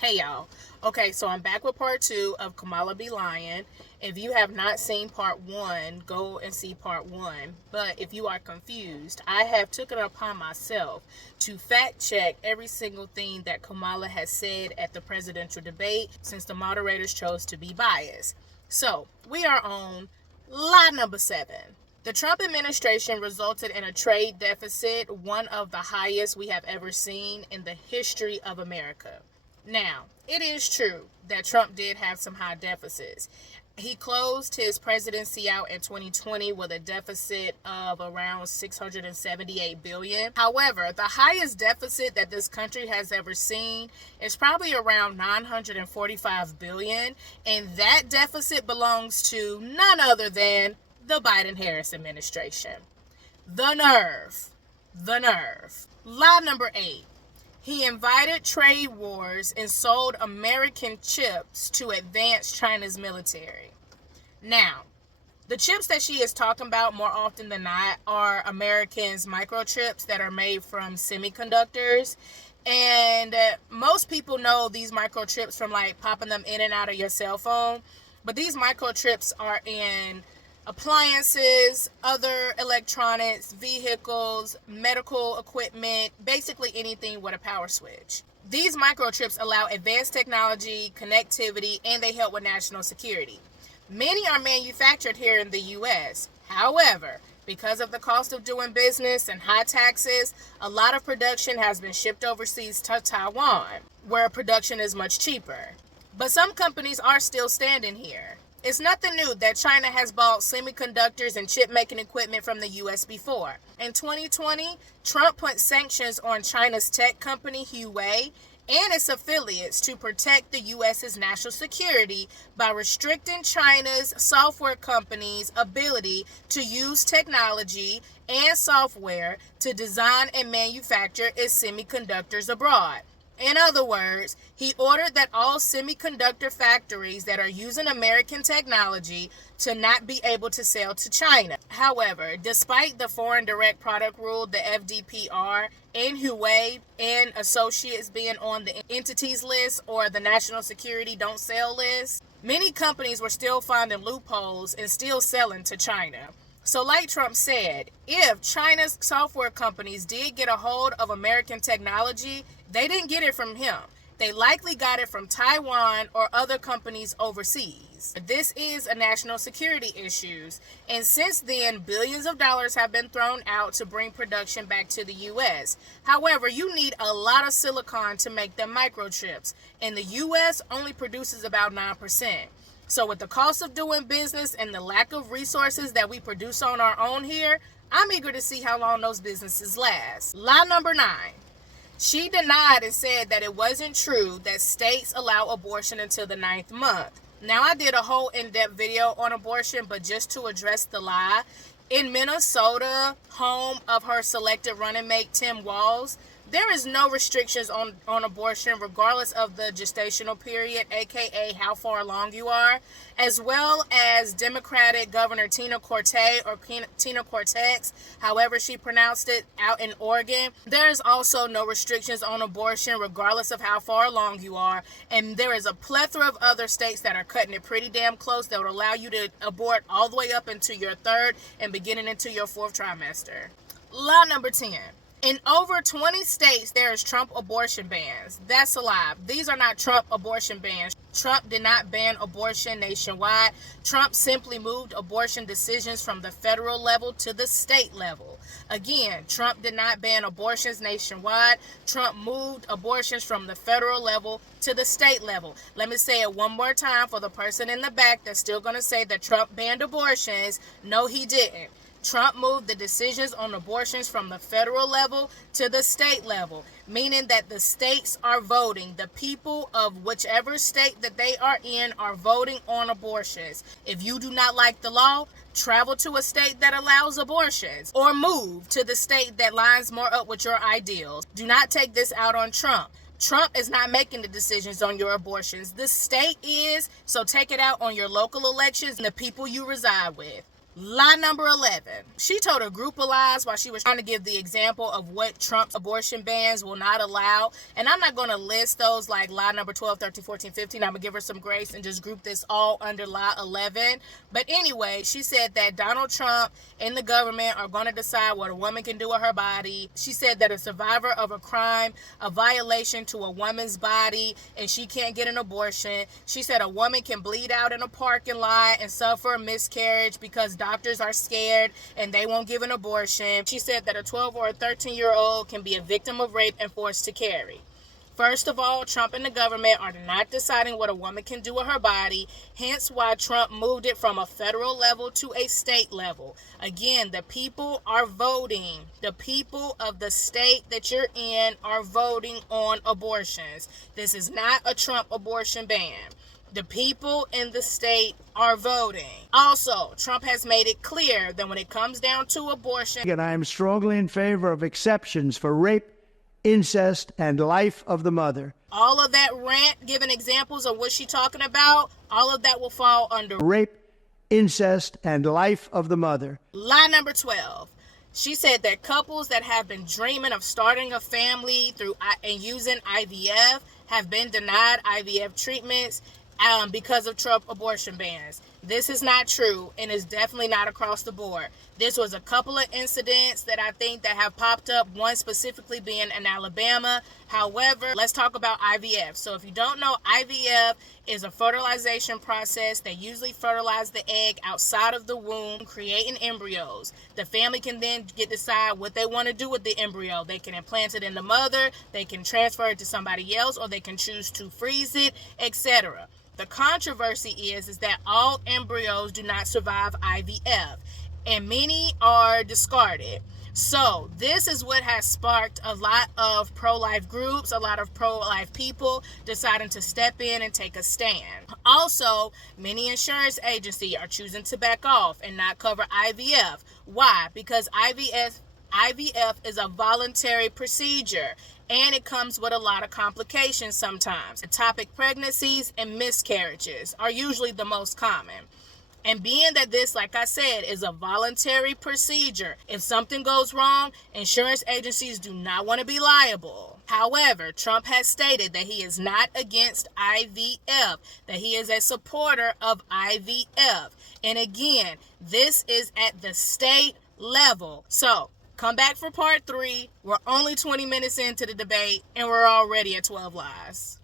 Hey y'all. Okay, so I'm back with part 2 of Kamala Be Lying. If you have not seen part 1, go and see part 1. But if you are confused, I have taken it upon myself to fact check every single thing that Kamala has said at the presidential debate since the moderators chose to be biased. So, we are on lie number 7. The Trump administration resulted in a trade deficit, one of the highest we have ever seen in the history of America. Now, it is true that Trump did have some high deficits. He closed his presidency out in 2020 with a deficit of around $678 billion. However, the highest deficit that this country has ever seen is probably around $945 billion, and that deficit belongs to none other than the Biden-Harris administration. The nerve. The nerve. Lie number 8. He invited trade wars and sold American chips to advance China's military. Now, the chips that she is talking about more often than not are Americans' microchips that are made from semiconductors. And most people know these microchips from like popping them in and out of your cell phone. But these microchips are in appliances, other electronics, vehicles, medical equipment, basically anything with a power switch. These microchips allow advanced technology, connectivity, and they help with national security. Many are manufactured here in the U.S. However, because of the cost of doing business and high taxes, a lot of production has been shipped overseas to Taiwan, where production is much cheaper. But some companies are still standing here. It's nothing new that China has bought semiconductors and chip-making equipment from the U.S. before. In 2020, Trump put sanctions on China's tech company Huawei and its affiliates to protect the U.S.'s national security by restricting China's software companies' ability to use technology and software to design and manufacture its semiconductors abroad. In other words, he ordered that all semiconductor factories that are using American technology to not be able to sell to China. However, despite the Foreign Direct Product Rule, the FDPR, and Huawei and associates being on the entities list or the national security don't sell list, many companies were still finding loopholes and still selling to China. So like Trump said, if China's software companies did get a hold of American technology, they didn't get it from him. They likely got it from Taiwan or other companies overseas. This is a national security issue, and since then, billions of dollars have been thrown out to bring production back to the U.S. However, you need a lot of silicon to make them microchips, and the U.S. only produces about 9%. So with the cost of doing business and the lack of resources that we produce on our own here, I'm eager to see how long those businesses last. Lie number 9. She denied and said that it wasn't true that states allow abortion until the 9th month. Now, I did a whole in-depth video on abortion, but just to address the lie, in Minnesota, home of her selected running mate Tim Walz, there is no restrictions on abortion regardless of the gestational period, aka how far along you are, as well as Democratic Governor Tina Cortez, or Tina Cortez, however she pronounced it, out in Oregon. There is also no restrictions on abortion regardless of how far along you are, and there is a plethora of other states that are cutting it pretty damn close that would allow you to abort all the way up into your 3rd and beginning into your 4th trimester. Lie number 10. In over 20 states, there is Trump abortion bans. That's a lie. These are not Trump abortion bans. Trump did not ban abortion nationwide. Trump simply moved abortion decisions from the federal level to the state level. Again, Trump did not ban abortions nationwide. Trump moved abortions from the federal level to the state level. Let me say it one more time for the person in the back that's still going to say that Trump banned abortions. No, he didn't. Trump moved the decisions on abortions from the federal level to the state level, meaning that the states are voting. The people of whichever state that they are in are voting on abortions. If you do not like the law, travel to a state that allows abortions or move to the state that lines more up with your ideals. Do not take this out on Trump. Trump is not making the decisions on your abortions. The state is, so take it out on your local elections and the people you reside with. Lie number 11. She told a group of lies while she was trying to give the example of what Trump's abortion bans will not allow. And I'm not going to list those like lie number 12, 13, 14, 15. I'm going to give her some grace and just group this all under lie 11. But anyway, she said that Donald Trump and the government are going to decide what a woman can do with her body. She said that a survivor of a crime, a violation to a woman's body, and she can't get an abortion. She said a woman can bleed out in a parking lot and suffer a miscarriage because doctors are scared and they won't give an abortion. She said that a 12 or a 13-year-old can be a victim of rape and forced to carry. First of all, Trump and the government are not deciding what a woman can do with her body, hence why Trump moved it from a federal level to a state level. Again, the people are voting. The people of the state that you're in are voting on abortions. This is not a Trump abortion ban. The people in the state are voting. Also, Trump has made it clear that when it comes down to abortion, and I am strongly in favor of exceptions for rape, incest, and life of the mother. All of that rant, giving examples of what she's talking about, all of that will fall under rape, incest, and life of the mother. Lie number 12. She said that couples that have been dreaming of starting a family through and using IVF have been denied IVF treatments because of Trump abortion bans. This is not true and is definitely not across the board. This was a couple of incidents that I think that have popped up, one specifically being in Alabama. However, let's talk about IVF. So if you don't know, IVF is a fertilization process. They usually fertilize the egg outside of the womb, creating embryos. The family can then decide what they want to do with the embryo. They can implant it in the mother, they can transfer it to somebody else, or they can choose to freeze it, etc. The controversy is that all embryos do not survive IVF, and many are discarded. So this is what has sparked a lot of pro-life groups, a lot of pro-life people deciding to step in and take a stand. Also, many insurance agencies are choosing to back off and not cover IVF. Why? Because IVF is a voluntary procedure, and it comes with a lot of complications sometimes. Ectopic pregnancies and miscarriages are usually the most common. And being that this, like I said, is a voluntary procedure, if something goes wrong, insurance agencies do not want to be liable. However, Trump has stated that he is not against IVF, that he is a supporter of IVF. And again, this is at the state level. So, come back for part 3. We're only 20 minutes into the debate, and we're already at 12 lies.